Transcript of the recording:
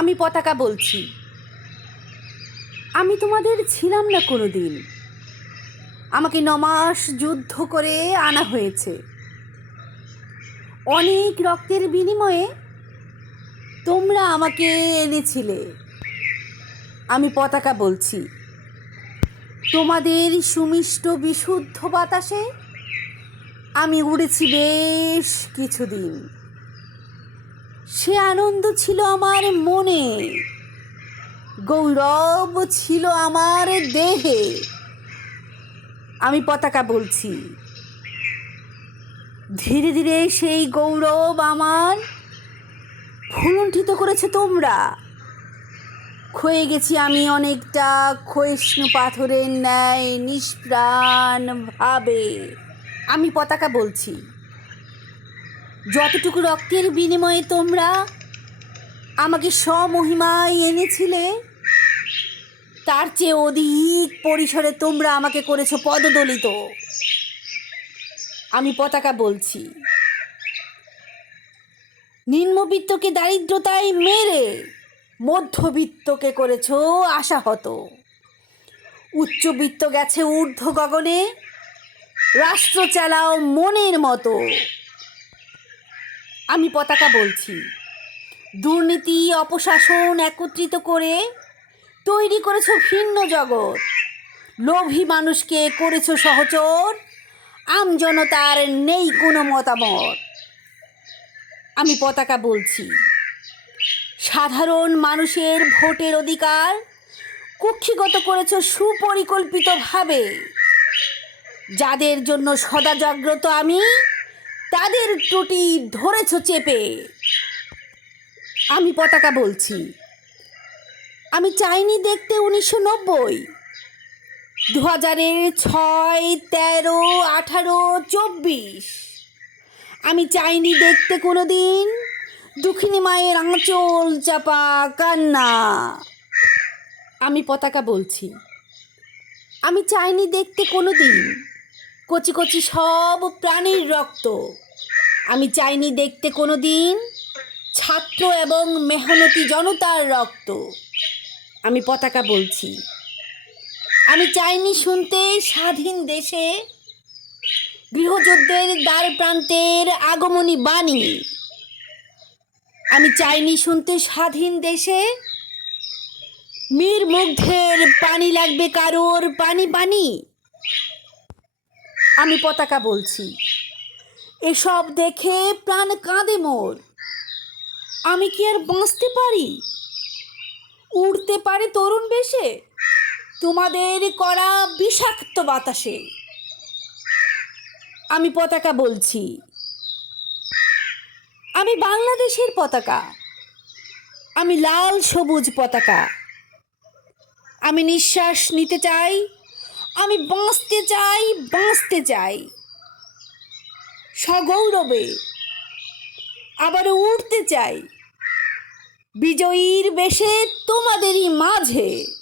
আমি পতাকা বলছি। আমি তোমাদের ছিলাম না কোনো দিন আমাকে নমাস যুদ্ধ করে আনা হয়েছে। অনেক রক্তের বিনিময়ে তোমরা আমাকে এনেছিলে। আমি পতাকা বলছি। তোমাদের সুমিষ্ট বিশুদ্ধ বাতাসে আমি উড়েছি বেশ কিছুদিন। সে আনন্দ ছিল আমার মনে। গৌরব ছিল আমার দেহে। আমি পতাকা বলছি। ধীরে ধীরে সেই গৌরব আমার ফুলুণ্ঠিত করেছে তোমরা। ক্ষয়ে গেছি আমি অনেকটা ক্ষয়িষ্ণু পাথরের ন্যায় নিষ্প্রাণ ভাবে। আমি পতাকা বলছি। যতটুকু রক্তের বিনিময়ে তোমরা আমাকে স্বমহিমায় এনেছিলে, তার চেয়ে অধিক পরিসরে তোমরা আমাকে করেছ পদদলিত। আমি পতাকা বলছি। নিম্নবিত্তকে দারিদ্রতায় মেরে মধ্যবিত্তকে করেছ আশাহত। উচ্চবিত্ত গেছে ঊর্ধ্ব গগনে রাষ্ট্র চালাও মনের মতো। আমি পতাকা বলছি। দুর্নীতি, অপশাসন একত্রিত করে তৈরি করেছ ভিন্ন জগৎ। লোভী মানুষকে করেছ সহচর। আমজনতার নেই কোনো মতামত। আমি পতাকা বলছি। সাধারণ মানুষের ভোটের অধিকার কুক্ষিগত করেছ সুপরিকল্পিতভাবে। যাদের জন্য সদা জাগ্রত আমি তাদের টুটি ধরেছ চেপে। আমি পতাকা বলছি। আমি চাইনি দেখতে উনিশশো নব্বই। দু হাজারের ছয়, তেরো, আঠারো, চব্বিশ। আমি চাইনি দেখতে কোনো দিন দুঃখিনী মায়ের আঁচল চাপা কান্না। আমি পতাকা বলছি। আমি চাইনি দেখতে কোনো দিন কচি কচি সব প্রাণীর রক্ত। আমি চাইনি দেখতে কোনো দিন ছাত্র এবং মেহনতি জনতার রক্ত। আমি পতাকা বলছি। আমি চাইনি শুনতে স্বাধীন দেশে গৃহযুদ্ধের দ্বার প্রান্তের আগমনী বাণী। আমি চাইনি শুনতে স্বাধীন দেশে মীর মুগ্ধের পানি লাগবে কারোর পানি পানি। আমি পতাকা বলছি। এসব দেখে প্রাণ কাঁদে মোর। আমি কি আর বাঁচতে পারি? উড়তে পারে তরুণ বেশে। তোমাদের করা বিষাক্ত বাতাসে। আমি পতাকা বলছি। আমি বাংলাদেশের পতাকা। আমি লাল সবুজ পতাকা। আমি নিঃশ্বাস নিতে চাই আমি বাঁচতে চাই বাঁচতে চাই। সগৌরবে আবারও উঠতে চাই। বিজয়ীর বেশে তোমাদেরই মাঝে।